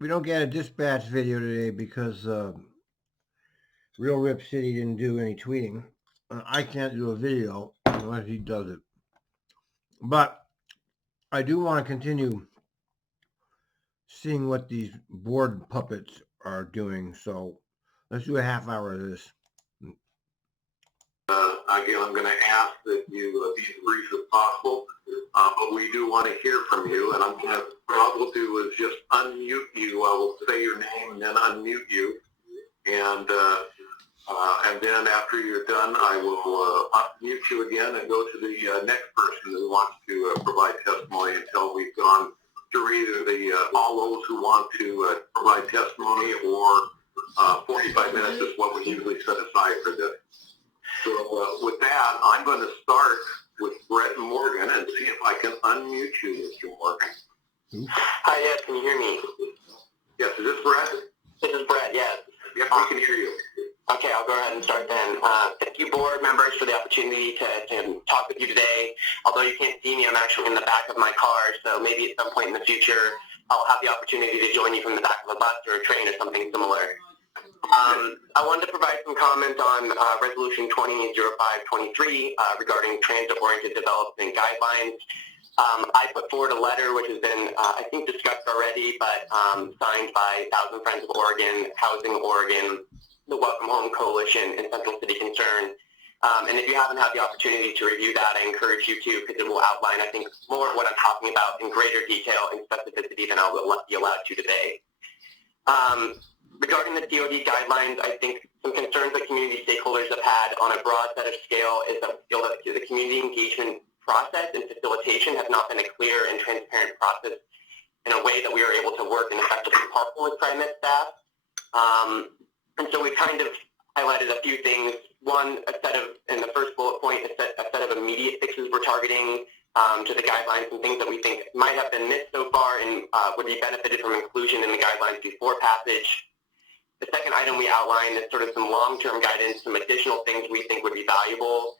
We don't get a dispatch video today because Real Rip City didn't do any tweeting. I can't do a video unless he does it. But I do want to continue seeing what these board puppets are doing. So let's do a half hour of this. Again, I'm going to ask that you be as brief as possible, but we do want to hear from you. And what I will do is just unmute you. I will say your name and then unmute you. And then after you're done, I will unmute you again and go to the next person who wants to provide testimony until we've gone through either all those who want to provide testimony or 45 minutes is what we usually set aside for this. So with that, I'm going to start with Brett Morgan and see if I can unmute you, Mr. Morgan. Hi, yes, can you hear me? Yes, is this Brett? This is Brett, yes. Yes, we can hear you. Okay, I'll go ahead and start then. Thank you, board members, for the opportunity to talk with you today. Although you can't see me, I'm actually in the back of my car, so maybe at some point in the future, I'll have the opportunity to join you from the back of a bus or a train or something similar. I wanted to provide some comments on Resolution 20-0523 regarding transit-oriented development guidelines. I put forward a letter which has been, I think, discussed already, but signed by Thousand Friends of Oregon, Housing Oregon, the Welcome Home Coalition, and Central City Concern. And if you haven't had the opportunity to review that, I encourage you to, because it will outline, I think, more of what I'm talking about in greater detail and specificity than I'll be allowed to today. Regarding the DOD guidelines, I think some concerns that community stakeholders have had on a broad set of scale is that feel that the community engagement process and facilitation have not been a clear and transparent process in a way that we are able to work and effectively partner with TRIMET staff. And so we kind of highlighted a few things. One, in the first bullet point, a set of immediate fixes we're targeting to the guidelines and things that we think might have been missed so far and would be benefited from inclusion in the guidelines before passage. The second item we outlined is sort of some long-term guidance, some additional things we think would be valuable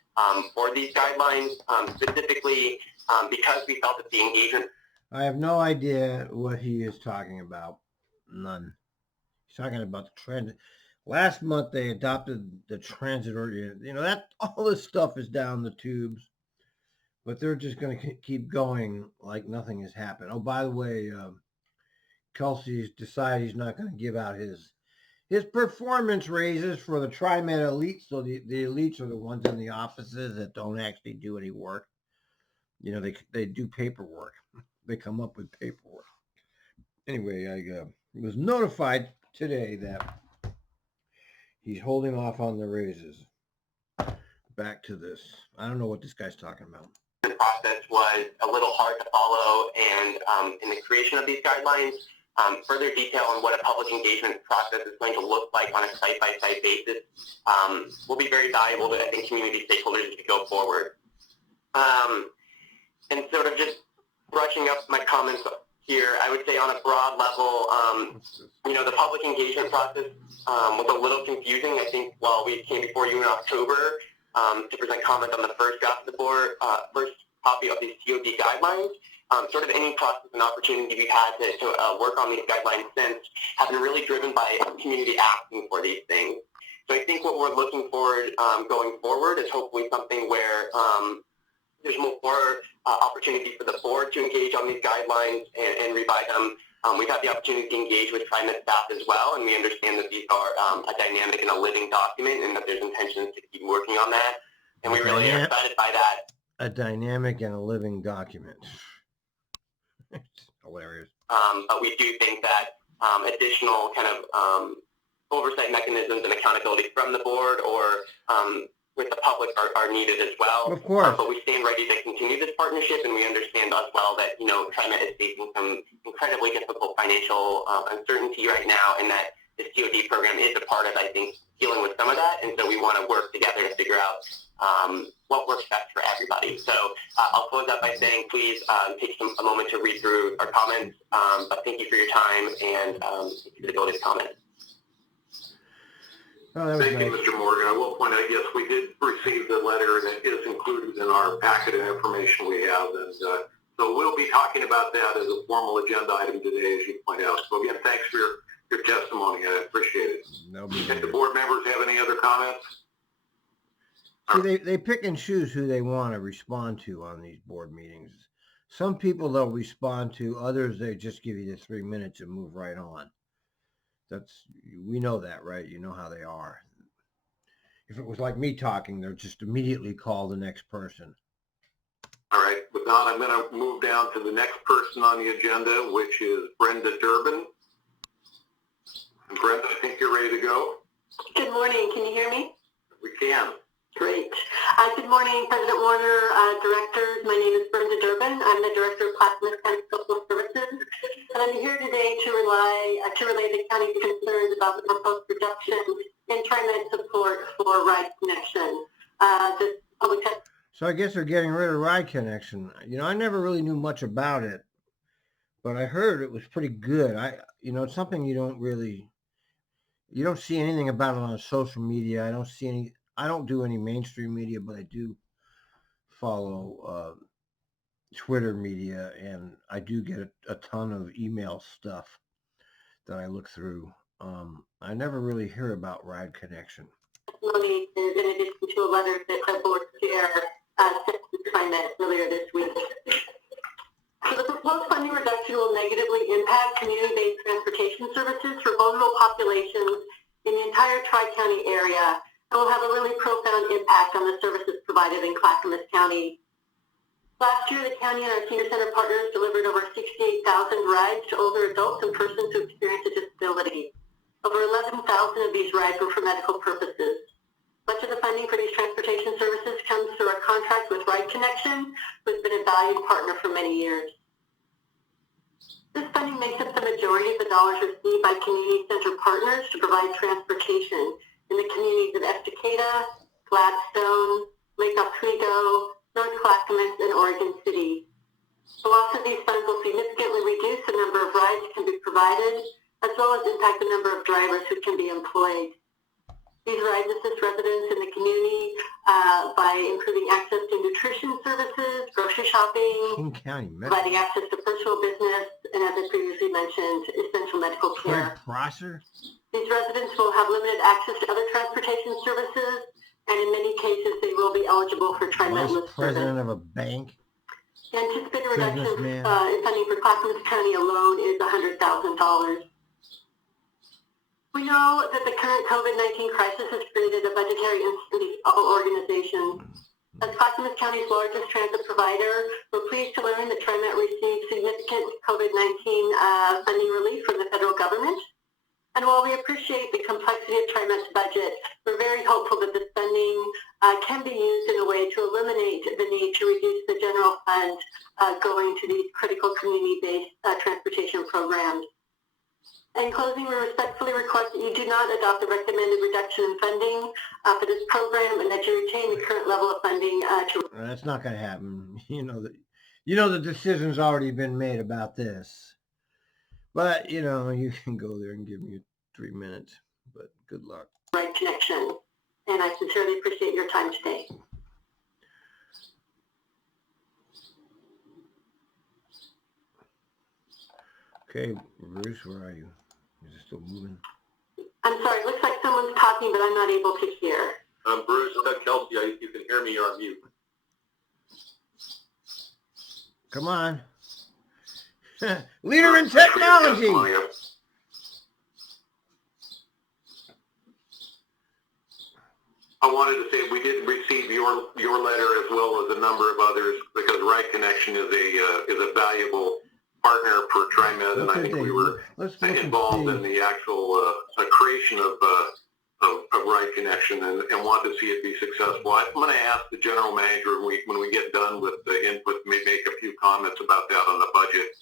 for these guidelines, specifically because we felt that the engagement... I have no idea what he is talking about. None. He's talking about the transit. Last month they adopted the transit ordinance. You know, that all this stuff is down the tubes, but they're just going to keep going like nothing has happened. Oh, by the way, Kelsey's decided he's not going to give out his performance raises for the TriMet elites. So the elites are the ones in the offices that don't actually do any work. You know, they do paperwork. They come up with paperwork. Anyway, I was notified today that he's holding off on the raises. Back to this. I don't know what this guy's talking about. The process was a little hard to follow, and in the creation of these guidelines, further detail on what a public engagement process is going to look like on a site-by-site basis will be very valuable to, I think, community stakeholders as we go forward. And sort of just brushing up my comments here, I would say on a broad level, you know, the public engagement process was a little confusing. I think while we came before you in October to present comment on the first draft of the board, first copy of these TOD guidelines, sort of any process and opportunity we've had to work on these guidelines since have been really driven by community asking for these things. So I think what we're looking forward going forward is hopefully something where there's more opportunity for the board to engage on these guidelines and revise them. We've had the opportunity to engage with TriMet staff as well, and we understand that these are a dynamic and a living document and that there's intentions to keep working on that. And we really are excited by that. A dynamic and a living document. It's hilarious. But we do think that additional kind of oversight mechanisms and accountability from the board or with the public are needed as well. Of course. But we stand ready to continue this partnership, and we understand as well that, you know, TriMet is facing some incredibly difficult financial uncertainty right now, and that this TOD program is a part of, I think, dealing with some of that. And so we want to work together to figure out what works best for everybody. So I'll close out by saying, please take a moment to read through our comments. But thank you for your time and thank you for the ability to comment. Oh, Thank you, Mr. Morgan. I will point out, yes, we did receive the letter, and it is included in our packet of information we have. And So we'll be talking about that as a formal agenda item today, as you point out. So again, thanks for your testimony. I appreciate it. If the board members have any other comments? See, they pick and choose who they want to respond to on these board meetings. Some people they'll respond to, others they just give you the 3 minutes and move right on. We know that, right? You know how they are. If it was like me talking, they'll just immediately call the next person. All right, with that, I'm going to move down to the next person on the agenda, which is Brenda Durbin. And Brenda, I think you're ready to go. Good morning. Can you hear me? We can. Great. Good morning, President Warner, directors. My name is Brenda Durbin. I'm the Director of Clackamas County Social Services. And I'm here today to relay the county's concerns about the proposed reduction in TRIMET support for Ride Connection. So I guess they're getting rid of Ride Connection. You know, I never really knew much about it, but I heard it was pretty good. It's something you don't see anything about it on social media. I don't do any mainstream media, but I do follow Twitter media, and I do get a ton of email stuff that I look through. I never really hear about Ride Connection. In addition to a letter that the board chair sent to TRIMET earlier this week. So the proposed funding reduction will negatively impact community-based transportation services for vulnerable populations in the entire Tri-County area, and will have a really profound impact on the services provided in Clackamas County. Last year, the county and our senior center partners delivered over 68,000 rides to older adults and persons who experience a disability. Over 11,000 of these rides were for medical purposes. Much of the funding for these transportation services comes through our contract with Ride Connection, who has been a valued partner for many years. This funding makes up the majority of the dollars received by community center partners to provide transportation in the communities of Estacada, Gladstone, Lake Oswego, North Clackamas, and Oregon City. The loss of these funds will significantly reduce the number of rides that can be provided, as well as impact the number of drivers who can be employed. These rides assist residents in the community by improving access to nutrition services, grocery shopping, providing access to personal business, and as I previously mentioned, essential medical care. These residents will have limited access to other transportation services, and in many cases, they will be eligible for TRIMET list president service. of a bank. The anticipated reduction in funding for Clackamas County alone is $100,000. We know that the current COVID-19 crisis has created a budgetary instability for all organizations. As Clackamas County's largest transit provider, we're pleased to learn that TRIMET received significant COVID-19 funding relief from the federal government. And while we appreciate the complexity of TRIMET's budget, we're very hopeful that this funding can be used in a way to eliminate the need to reduce the general fund going to these critical community-based transportation programs. In closing, we respectfully request that you do not adopt the recommended reduction in funding for this program, and that you retain the current level of funding. That's not going to happen. The decision's already been made about this. But you can go there and give me 3 minutes. But good luck. Right Connection, and I sincerely appreciate your time today. Okay, Bruce, where are you? Is it still moving? I'm sorry, it looks like someone's talking, but I'm not able to hear. Bruce, Kelsey, you can hear me, you're on mute. Come on. Leader in technology. I wanted to say we did receive your letter as well as a number of others, because Ride Connection is a valuable partner for TRIMET, and I think we were involved in the actual creation of Ride Connection and want to see it be successful. I'm going to ask the general manager when we get done with the input, maybe make a few comments about that on the budget,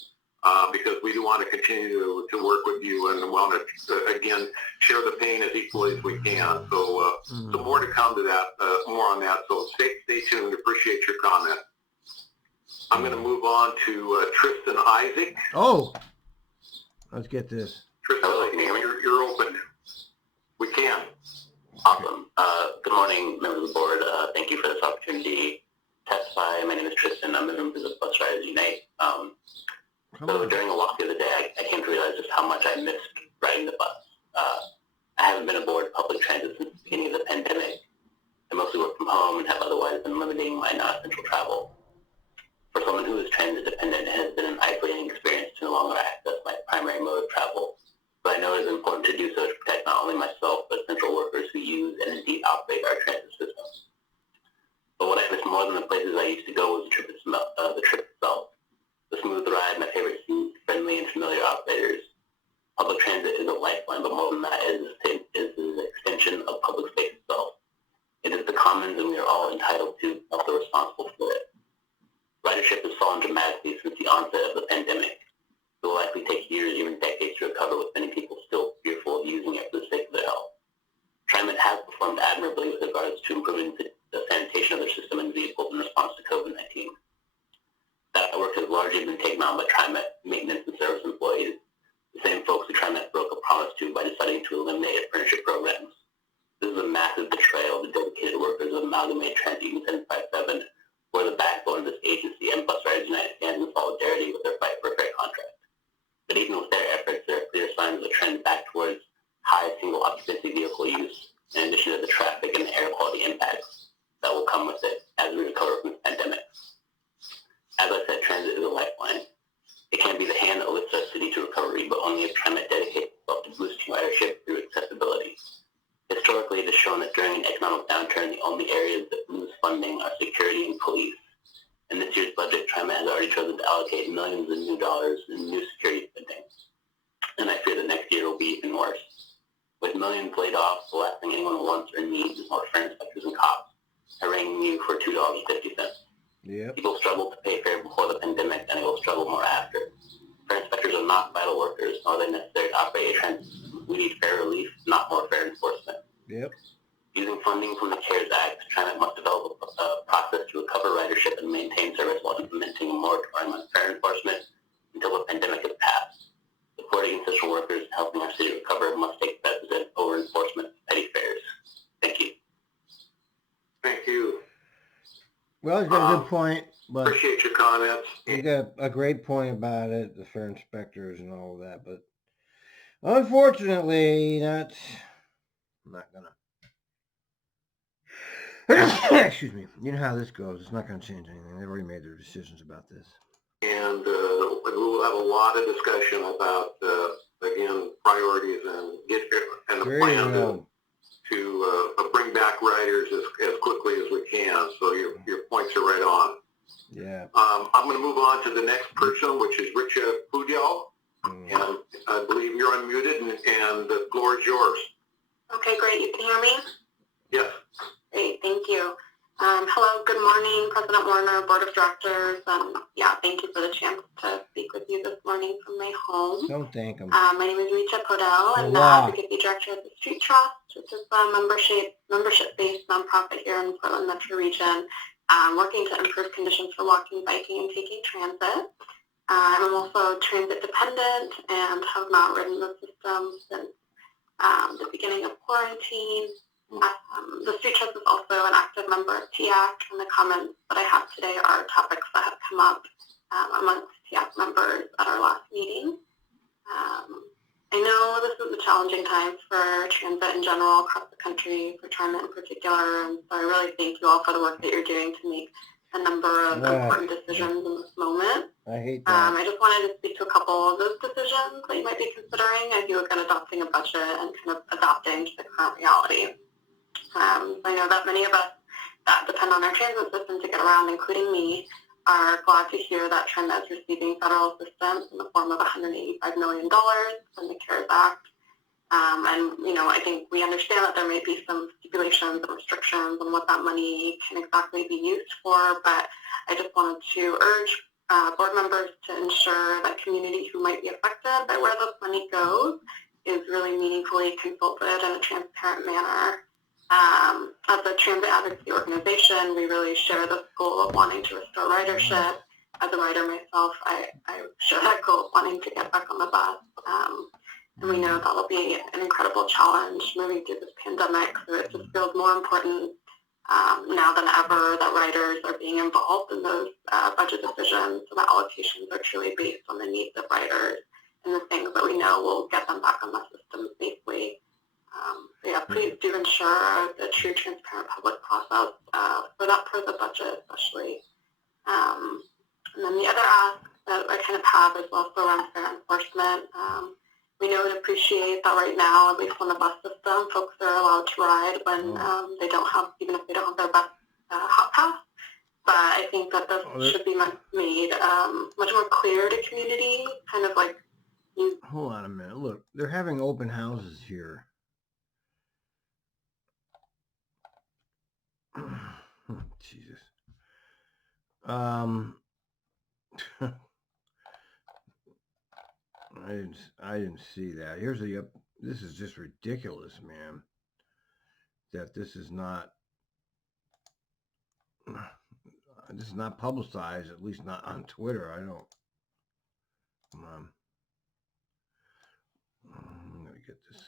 because we do want to continue to work with you and want to, again, share the pain as equally as we can. So, so more to come to that, more on that. So stay tuned. Appreciate your comment. I'm going to move on to Tristan Isaac. Oh, let's get this. Tristan, you're open. We can. Awesome. Good morning, members of the board. Thank you for this opportunity to Hi, my name is Tristan. I'm a member of Bus Riders Unite. So during a walk the other day, I came to realize just how much I missed riding the bus. I haven't been aboard public transit since the beginning of the pandemic. I mostly work from home and have otherwise been limiting my non-essential travel. For someone who is transit dependent, it has been an isolating experience to no longer access my primary mode of travel. But I know it is important to do so to protect not only myself, but essential workers who use and indeed operate our transit systems. But what I miss more than the places I used to go was the trip itself. The smooth ride, my favorite seat, friendly and familiar operators. Public transit is a lifeline, but more than that is an extension of public space itself. It is the commons, and we are all entitled to, also responsible for it. Ridership has fallen dramatically since the onset of the pandemic. It will likely take years, even decades, to recover, with many people still fearful of using it for the sake of their health. TRIMET has performed admirably with regards to improving the sanitation of their system and vehicles in response to COVID-19. That work has largely been taken on by TRIMET maintenance and service employees, the same folks who TRIMET broke a promise to by deciding to eliminate apprenticeship programs. This is a massive betrayal of the dedicated workers of Amalgamated Transit Union 757, who are the backbone of this agency, and Bus Riders United stands in solidarity with their fight for a fair contract. But even with their efforts, there are clear signs of a trend back towards high single occupancy vehicle use, in addition to the traffic and the air quality impacts that will come with it as we recover from this pandemic. As I said, transit is a lifeline. It can be the hand that lifts our city to recovery, but only if TRIMET dedicates itself to boosting ridership through accessibility. Historically, it has shown that during an economic downturn, the only areas that lose funding are security and police. In this year's budget, TRIMET has already chosen to allocate millions of new dollars in new security spending. And I fear that next year will be even worse. With millions laid off, the last thing anyone wants or needs is more fare inspectors and cops haranguing you for $2.50. Yep. People struggled to pay fare before the pandemic, and they will struggle more after. Fare inspectors are not vital workers, nor are they necessary to operate a transit system. We need fare relief, not more fare enforcement. Yep. Using funding from the CARES Act, TRIMET must develop a process to recover ridership and maintain service while implementing a moratorium on fare enforcement until the pandemic has passed. Supporting essential workers and helping our city recover must take precedent over enforcement of petty fares. Thank you. Thank you. Well, he's got a good point, but Appreciate your comments. he got a great point about it, the fare inspectors and all of that, but unfortunately, I'm not gonna. Excuse me. You know how this goes. It's not gonna change anything. They've already made their decisions about this. And we will have a lot of discussion about, again, priorities and the plan to bring back riders as quickly as we can. So your points are right on. Yeah. I'm going to move on to the next person, which is Richa Pujal. And I believe you're unmuted, and the floor is yours. Okay, great. You can hear me? Yes. Great, thank you. Hello, good morning, President Warner, Board of Directors. Thank you for the chance to speak with you this morning from my home. Don't thank them. My name is Richa Podell. I'm the Advocacy Director of the Street Trust, which is a membership-based nonprofit here in Portland Metro Region, working to improve conditions for walking, biking, and taking transit. I'm also transit dependent and have not ridden the system since the beginning of quarantine. The Street Trust is also an active member of TIAC, and the comments that I have today are topics that have come up amongst TIAC members at our last meeting. I know this is a challenging time for transit in general across the country, for TRIMET in particular, and so I really thank you all for the work that you're doing to make a number of important decisions in this moment. I hate that. I just wanted to speak to a couple of those decisions that you might be considering as you look at adopting a budget and kind of adapting to the current reality. I know that many of us that depend on our transit system to get around, including me, are glad to hear that TRIMET is receiving federal assistance in the form of $185 million from the CARES Act. I think we understand that there may be some stipulations and restrictions on what that money can exactly be used for, but I just wanted to urge board members to ensure that communities who might be affected by where this money goes is really meaningfully consulted in a transparent manner. As a transit advocacy organization, we really share this goal of wanting to restore ridership. As a rider myself, I share that goal of wanting to get back on the bus. And we know that'll be an incredible challenge moving through this pandemic, so it just feels more important now than ever that riders are being involved in those budget decisions, so the allocations are truly based on the needs of riders and the things that we know will get them back on the system safely. So yeah, please do ensure the true, transparent public process for that part of the budget, especially. And then the other ask that I kind of have is also around fair enforcement. We know and appreciate that right now, at least on the bus system, folks are allowed to ride when they don't have, even if they don't have their bus hot pass. But I think that this should be made much more clear to community, kind of like. Hold on a minute. Look, they're having open houses here. Jesus. I didn't see that. Here's the this is just ridiculous, man. That this is not publicized, at least not on Twitter. I don't. I'm gonna get this.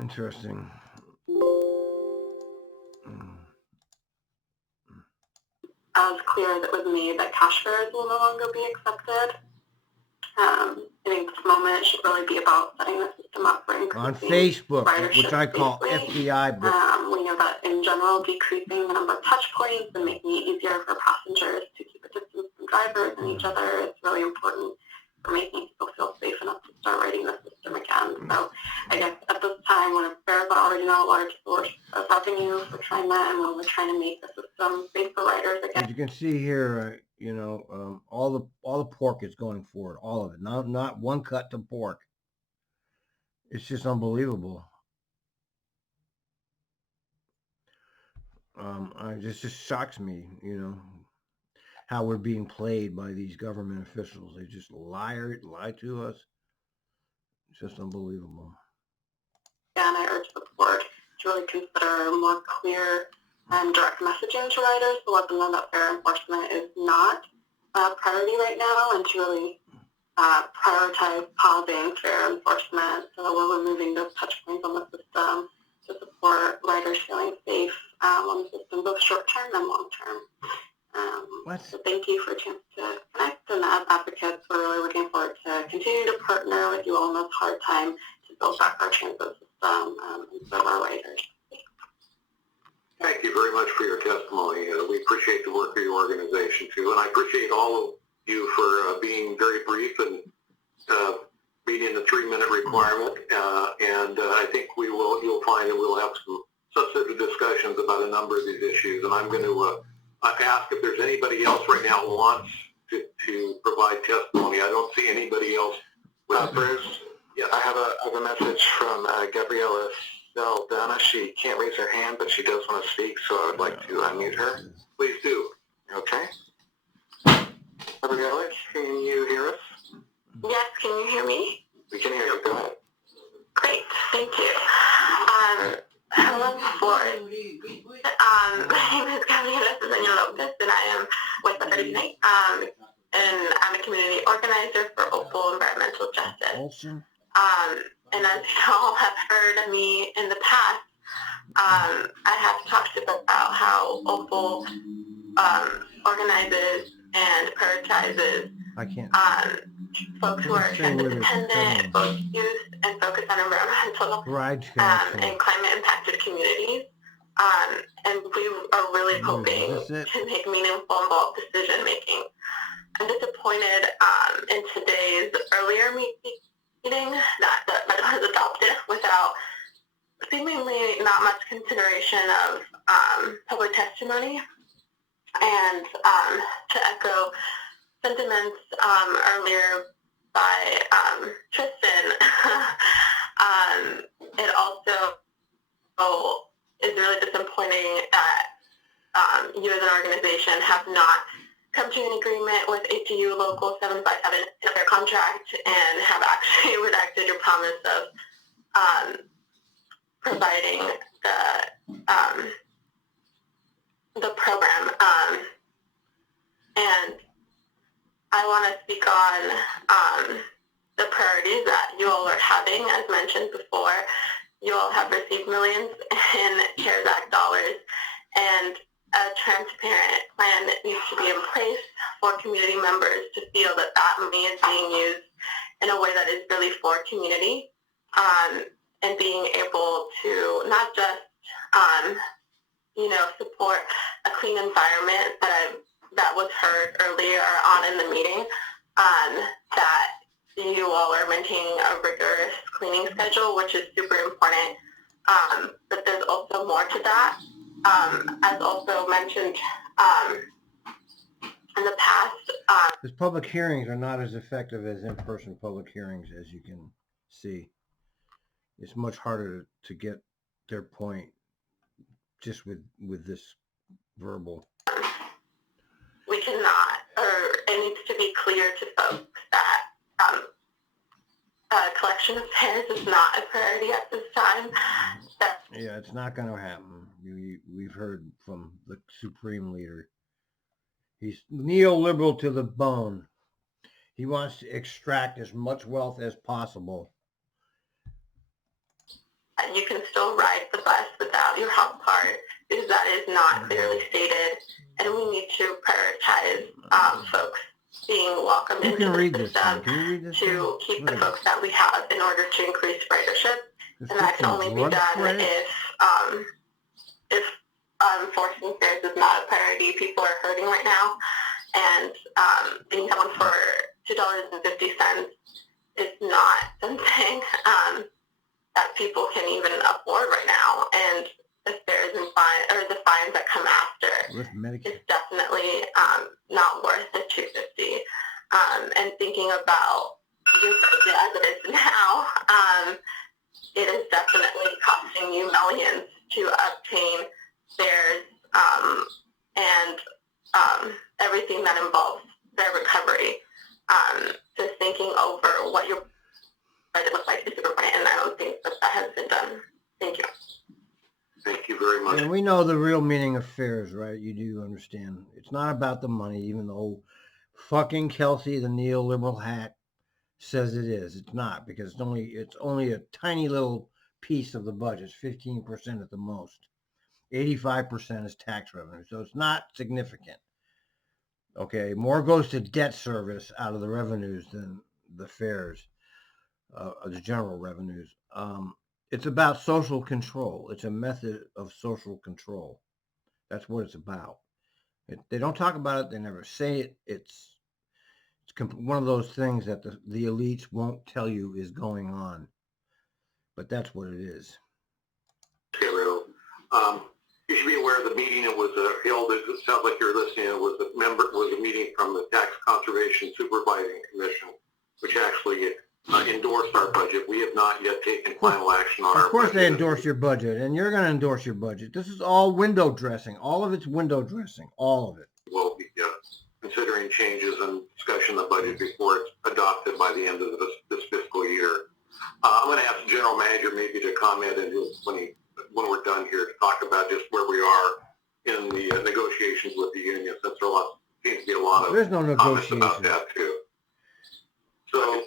Interesting. As clear as it was made that cash fares will no longer be accepted. I think this moment should really be about setting the system up for increasing on Facebook, which I call safely. FBI book. We know that in general, decreasing the number of touch points and making it easier for passengers to keep a distance from drivers and each other is really important for making people feel safe enough to start riding the system again. So I guess at this time, when fares are already not a large source of revenue for TRIMET, and when we're trying to make the system safe for riders again. As you can see here, you know, all the pork is going forward, all of it. Not one cut to pork. It's just unbelievable. This just shocks me, you know, how we're being played by these government officials. They just lie to us. It's just unbelievable. And I urge the board to really consider more clear and direct messaging to riders to let them know that fare enforcement is not a priority right now, and to really prioritize pausing fare enforcement so that we're removing those touch points on the system to support riders feeling safe on the system, both short-term and long-term. So thank you for a chance to connect, and as advocates, we're really looking forward to continuing to partner with you all in this hard time to build back our transit system and serve our riders. Thank you very much for your testimony. We appreciate the work of your organization too, and I appreciate all of you for being very brief and meeting the 3-minute requirement. And I think you'll find that we'll have some substantive discussions about a number of these issues. And I'm going to ask if there's anybody else right now who wants to provide testimony. I don't see anybody else. Bruce, yes. I have a message from Gabriella Saldana. She can't raise her hand, but she does want to speak, so I would like to unmute her. Please do. Okay. Gabriella, can you hear us? Yes, can you hear me? We can hear you. Go ahead. Great, thank you. Hello, board. My name is Gabriela Lopez, and I am with the TRIMET, and I'm a community organizer for Opal Environmental Justice. And as you all have heard me in the past, I have talked about how Opal organizes and prioritizes folks who are transit dependent, both youth, and focus on environmental and climate impacted communities. And we are really hoping to make meaningful, involved decision making. I'm disappointed in today's earlier meeting that the budget was adopted without seemingly not much consideration of public testimony. And to echo sentiments earlier by Tristan, it also is really disappointing that you as an organization have not come to an agreement with ATU Local 757 in their contract and have actually redacted your promise of providing the program. And I want to speak on the priorities that you all are having, as mentioned before. you all have received millions in CARES Act dollars, and a transparent plan needs to be in place for community members to feel that that money is being used in a way that is really for community, and being able to not just, support a clean environment that was heard earlier on in the meeting, that you all are maintaining a rigorous cleaning schedule, which is super important. But there's also more to that. As also mentioned in the past. Because public hearings are not as effective as in-person public hearings, as you can see. It's much harder to get their point just with this verbal. We cannot, or it needs to be clear to folks that collection of fares is not a priority at this time. Yeah, it's not going to happen. We've heard from the Supreme Leader. He's neoliberal to the bone. He wants to extract as much wealth as possible. You can still ride the bus without your health card, because that is not clearly stated, and we need to prioritize folks being welcomed into the system to keep the folks that we have in order to increase ridership, and that can only be done if enforcing fares is not a priority. People are hurting right now, and being someone for $2.50 is not something that people can even afford right now, and the fares and the fines that come after is definitely not worth the $2.50. And thinking about your budget as it is now, it is definitely costing you millions to obtain fares and everything that involves their recovery. So thinking over what your budget looks like is super important, and I don't think that has been done. Thank you. Thank you very much. And we know the real meaning of fares, right? You do understand. It's not about the money, even though fucking Kelsey, the neoliberal hack, says it is. It's not, because it's only a tiny little piece of the budget. It's 15% at the most. 85% is tax revenue, so it's not significant. Okay, more goes to debt service out of the revenues than the fares, the general revenues. It's about social control. It's a method of social control. That's what it's about. They don't talk about it. They never say it. It's one of those things that the elites won't tell you is going on. But that's what it is. Okay, Lou. You should be aware of the meeting that was held. It sounds like you're listening. It was a meeting from the Tax Conservation Supervising Commission, which actually endorsed our budget. We have not yet taken final action on our budget. Of course they endorse your budget, and you're going to endorse your budget. This is all window dressing. All of it's window dressing. All of it. We'll be considering changes and discussion of the budget before it's adopted by the end of this fiscal year. I'm going to ask the general manager maybe to comment when we're done here to talk about just where we are in the negotiations with the union, since there seems to be a lot of There's no negotiation about that too. So,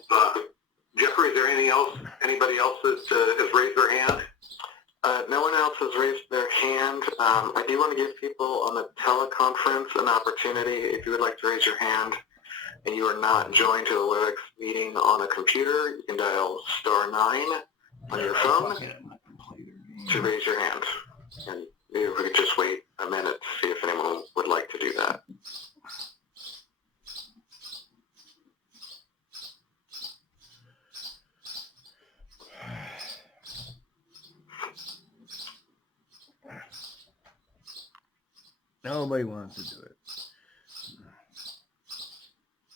Jeffrey, is there anything else? Anybody else that has raised their hand? No one else has raised their hand. I do want to give people on the teleconference an opportunity. If you would like to raise your hand and you are not joined to a WebEx meeting on a computer, you can dial *9 on your phone to raise your hand. And if we could just wait a minute to see if anyone would like to do that. Nobody wants to do it.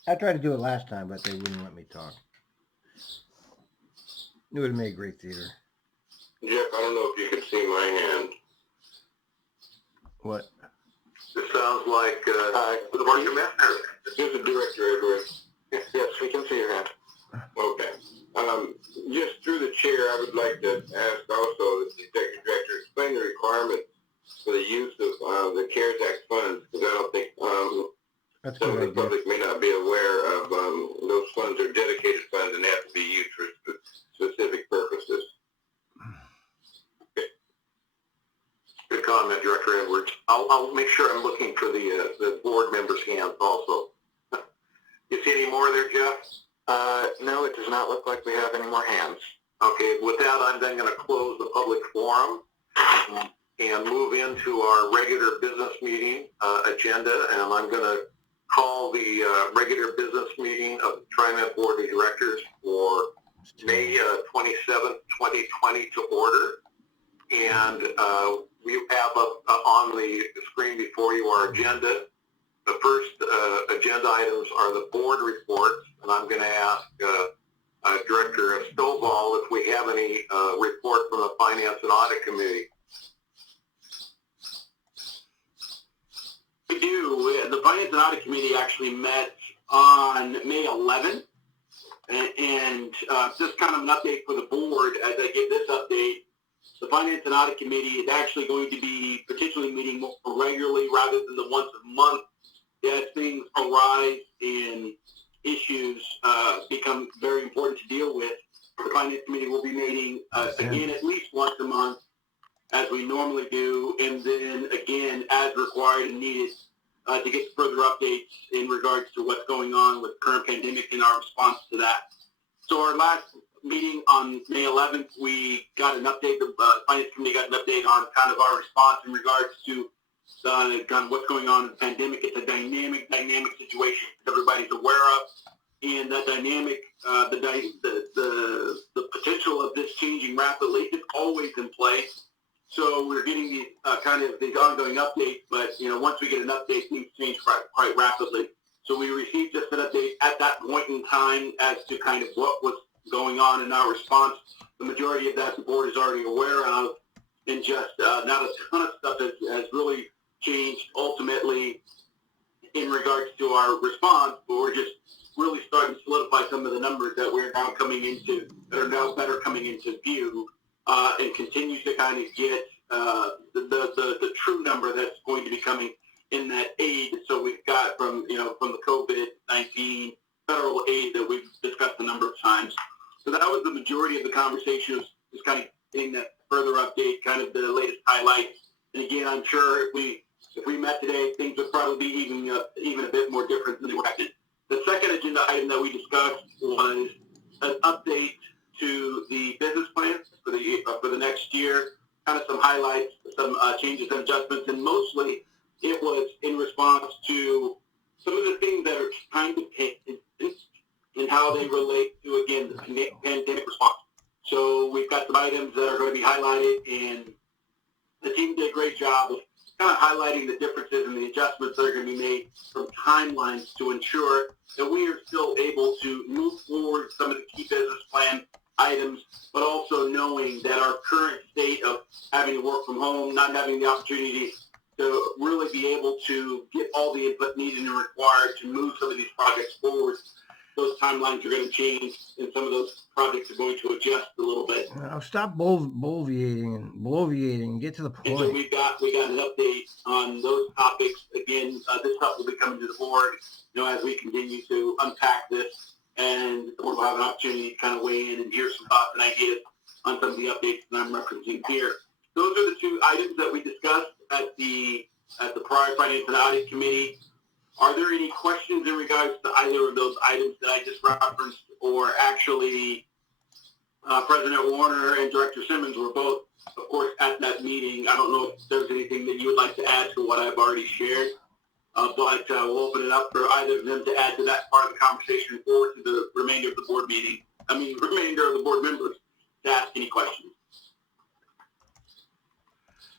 I tried to do it last time, but they wouldn't let me talk. It would have made great theater. Jeff, I don't know if you can see my hand. What? It sounds like the Board of Commissioners. Here's the director, Edward. Yes, we can see your hand. Okay. Just through the chair, I would like to ask also that the executive director explain the requirements for the use of the CARES Act funds, because I don't think some of the public may not be aware of those funds are dedicated funds and have to be used for specific purposes. comment, Director Edwards. I'll make sure I'm looking for the board members' hands also. You see any more there, Jeff? No, it does not look like we have any more hands. Okay, with that, I'm then going to close the public forum and move into our regular business meeting agenda, and I'm going to call the regular business meeting of the TRIMET Board of Directors for May 27th, 2020 to order. And we have up on the screen before you our agenda. The first agenda items are the board reports, and I'm going to ask Director Stovall if we have any report from the Finance and Audit Committee. We do. The Finance and Audit Committee actually met on May 11th, and just kind of an update for the board as I give this update. The Finance and Audit Committee is actually going to be potentially meeting more regularly rather than the once a month as things arise and issues become very important to deal with. The Finance Committee will be meeting again at least once a month as we normally do, and then again as required and needed to get further updates in regards to what's going on with the current pandemic and our response to that. So our last meeting on May 11th, we got an update, the Finance Committee got an update on kind of our response in regards to kind of what's going on in the pandemic. It's a dynamic situation everybody's aware of, and that dynamic, the potential of this changing rapidly is always in place. So we're getting these kind of these ongoing updates, but once we get an update, things change quite rapidly. So we received just an update at that point in time as to kind of what was going on in our response. The majority of that the board is already aware of, and just not a ton of stuff has really changed ultimately in regards to our response, but we're just really starting to solidify some of the numbers that we're now coming into, that are now better coming into view, and continue to kind of get the true number that's going to be coming in that aid. So we've got from the COVID-19 federal aid that we've discussed a number of times. So that was the majority of the conversation, was kind of getting that further update, kind of the latest highlights. And again, I'm sure if we met today, things would probably be even a bit more different than they were acted. The second agenda item that we discussed was an update to the business plan for the next year, kind of some highlights, some changes and adjustments, and mostly it was in response to some of the things that are kind of and how they relate to, again, the pandemic response. So we've got some items that are going to be highlighted, and the team did a great job of kind of highlighting the differences and the adjustments that are going to be made from timelines to ensure that we are still able to move forward some of the key business plan items, but also knowing that our current state of having to work from home, not having the opportunity to really be able to get all the input needed and required to move some of these projects forward. Those timelines are going to change, and some of those projects are going to adjust a little bit. Now stop bloviating and get to the point. And so we got an update on those topics. Again, this stuff will be coming to the board, as we continue to unpack this, and the board will have an opportunity to kind of weigh in and hear some thoughts and ideas on some of the updates that I'm referencing here. Those are the two items that we discussed at the prior Finance and Audit Committee. Are there any questions in regards to either of those items that I just referenced, or actually President Warner and Director Simmons were both, of course, at that meeting? I don't know if there's anything that you would like to add to what I've already shared, but we'll open it up for either of them to add to that part of the conversation forward to the remainder of the board meeting. Remainder of the board members to ask any questions.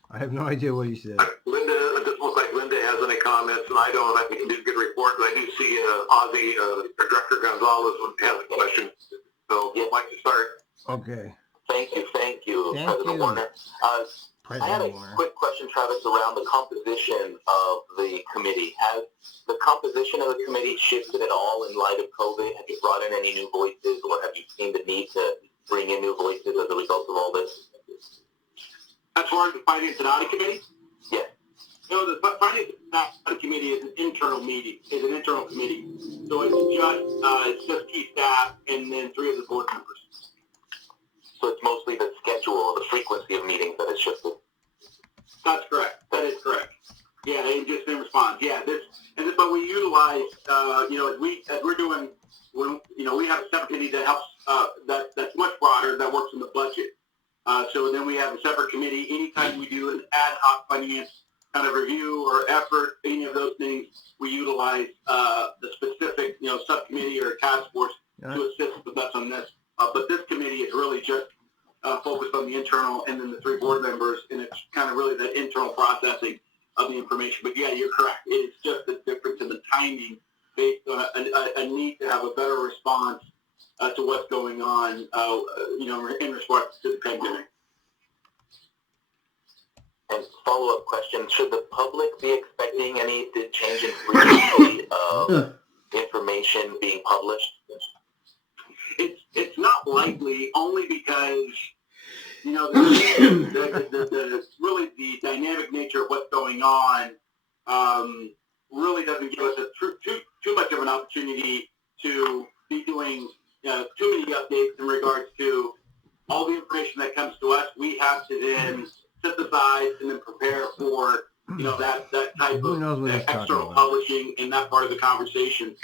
I have no idea what he said. Linda, it doesn't look like Linda has any comments, and I don't. I think you did a good report, but I do see Ozzy, Director Gonzalez has a question. So we'd like to start. Okay. Thank you, President Warner. I had a quick question, Travis, around the composition of the committee. Has the composition of the committee shifted at all in light of COVID? Have you brought in any new voices, or have you seen the need to bring in new voices as a result of all this? As far as the Finance and Audit Committee? Yes. The Finance and Audit Committee is an internal committee. So it's just key staff and then 3 of the board members. So it's mostly the schedule or the frequency of meetings that has shifted? That's correct. So then we have a separate committee. Anytime we do an ad hoc finance kind of review or effort, any of those things, we utilize the specific, subcommittee or task force to assist with us on this. But this committee is really just focused on the internal, and then the 3 board members, and it's kind of really the internal processing of the information. But yeah, you're correct. It's just the difference in the timing based on a need to have a better response to what's going on, in response to the pandemic. And follow-up question, should the public be expecting any change in frequency of information being published? It's not likely, only because, really the dynamic nature of what's going on really doesn't give us too much of an opportunity to be doing too many updates in regards to all the information that comes to us. We have to then synthesize and then prepare for that type of external publishing in that part of the conversation.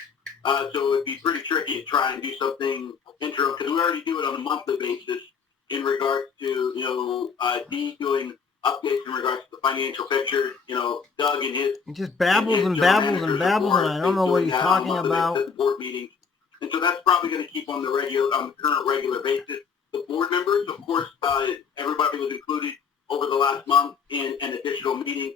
So it would be pretty tricky to try and do something internal, because we already do it on a monthly basis in regards to Dee doing updates in regards to the financial picture. Doug and his, he just babbles and babbles and babbles, and I don't know what he's talking about. Board meetings, and so that's probably going to keep on the current regular basis. The board members, of course, everybody was included over the last month in an additional meeting.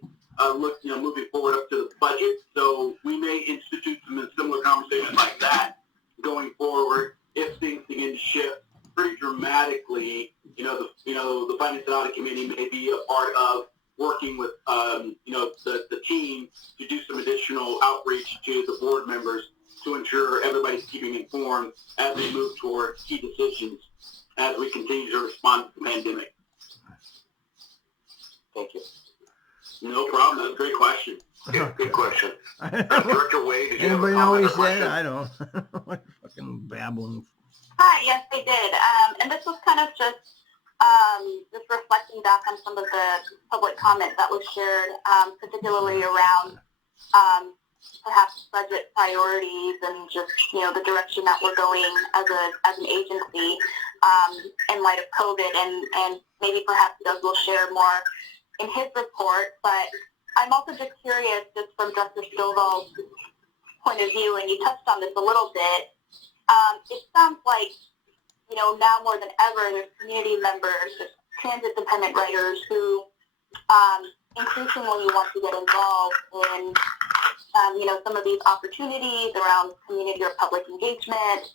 Moving forward up to the budget, so we may institute some similar conversations like that going forward if things begin to shift pretty dramatically. The Finance and Audit Committee may be a part of working with the team to do some additional outreach to the board members to ensure everybody's keeping informed as they move toward key decisions as we continue to respond to the pandemic. Thank you. No problem. That's a great question. Yeah, good question. Director Wade, did you have a Anybody know what he comment or said? question? I don't. What fucking babbling. Hi, yes, I did. And this was kind of just reflecting back on some of the public comment that was shared, particularly around perhaps budget priorities and just, the direction that we're going as an agency in light of COVID. And maybe perhaps Doug will share more in his report, but I'm also just curious, just from Director Stovall's point of view, and you touched on this a little bit, it sounds like, now more than ever, there's community members, there's transit-dependent writers who increasingly want to get involved in, some of these opportunities around community or public engagement.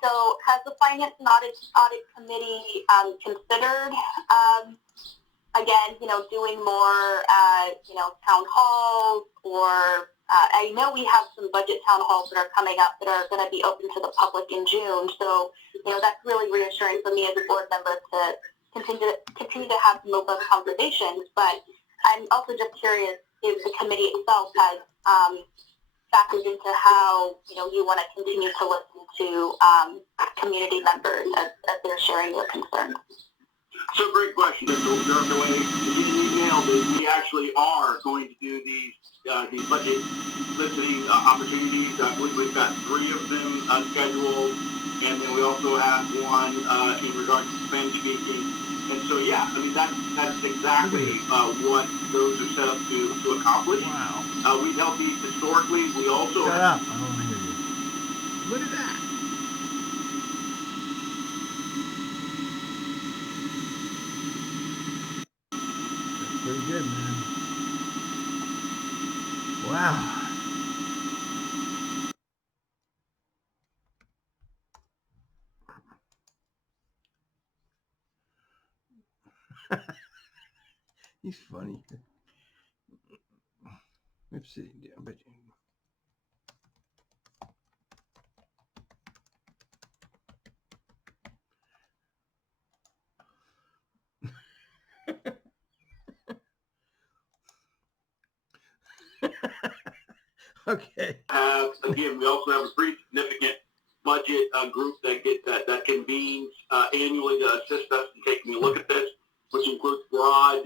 So has the Finance and Audit Committee considered again, doing more, town halls, or I know we have some budget town halls that are coming up that are going to be open to the public in June. So, that's really reassuring for me as a board member to continue to have some robust conversations. But I'm also just curious if the committee itself has factored into how, you want to continue to listen to community members as they're sharing their concerns. So great question. Director Wade, you nailed it. We actually are going to do these budget listening opportunities. I believe we've got 3 of them scheduled, and then we also have one in regards to Spanish speaking. And so, yeah, that's exactly what those are set up to accomplish. Wow. We've held these historically. We also Shut up. I don't want to hear you. Look at that. Pretty good, man. Wow. He's funny. Let's see. But okay. Again, we also have a pretty significant budget group that convenes annually to assist us in taking a look at this, which includes broad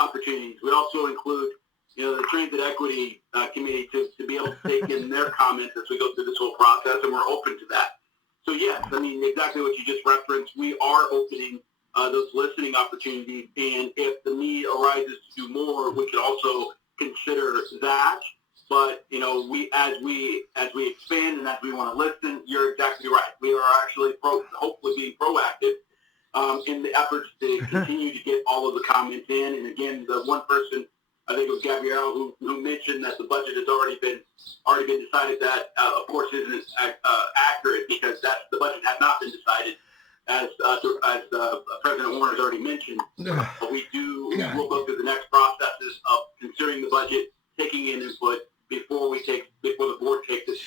opportunities. We also include, the Transit Equity Committee to be able to take in their comments as we go through this whole process, and we're open to that. So yes, I mean, exactly what you just referenced. We are opening those listening opportunities, and if the need arises to do more, we could also consider that. But as we expand and as we want to listen, you're exactly right. We are actually hopefully being proactive in the efforts to continue to get all of the comments in. And again, the one person, I think it was Gabrielle, who mentioned that the budget has already been decided. That of course isn't accurate, because the budget has not been decided, as President Warner has already mentioned. We will go through the next processes of considering the budget, taking in input before the board takes its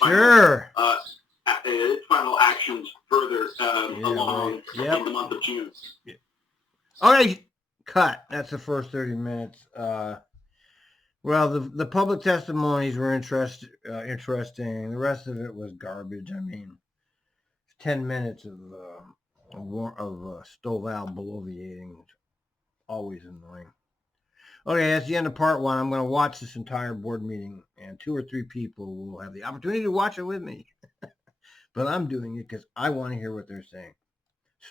final actions further along in the month of June. Yeah. All right, cut. That's the first 30 minutes. Well, the public testimonies were interesting. The rest of it was garbage. I mean, 10 minutes of Stovall bloviating. Always annoying. Okay, that's the end of part one. I'm going to watch this entire board meeting, and 2 or 3 people will have the opportunity to watch it with me. But I'm doing it because I want to hear what they're saying.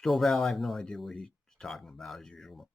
Stovall, I have no idea what he's talking about, as usual.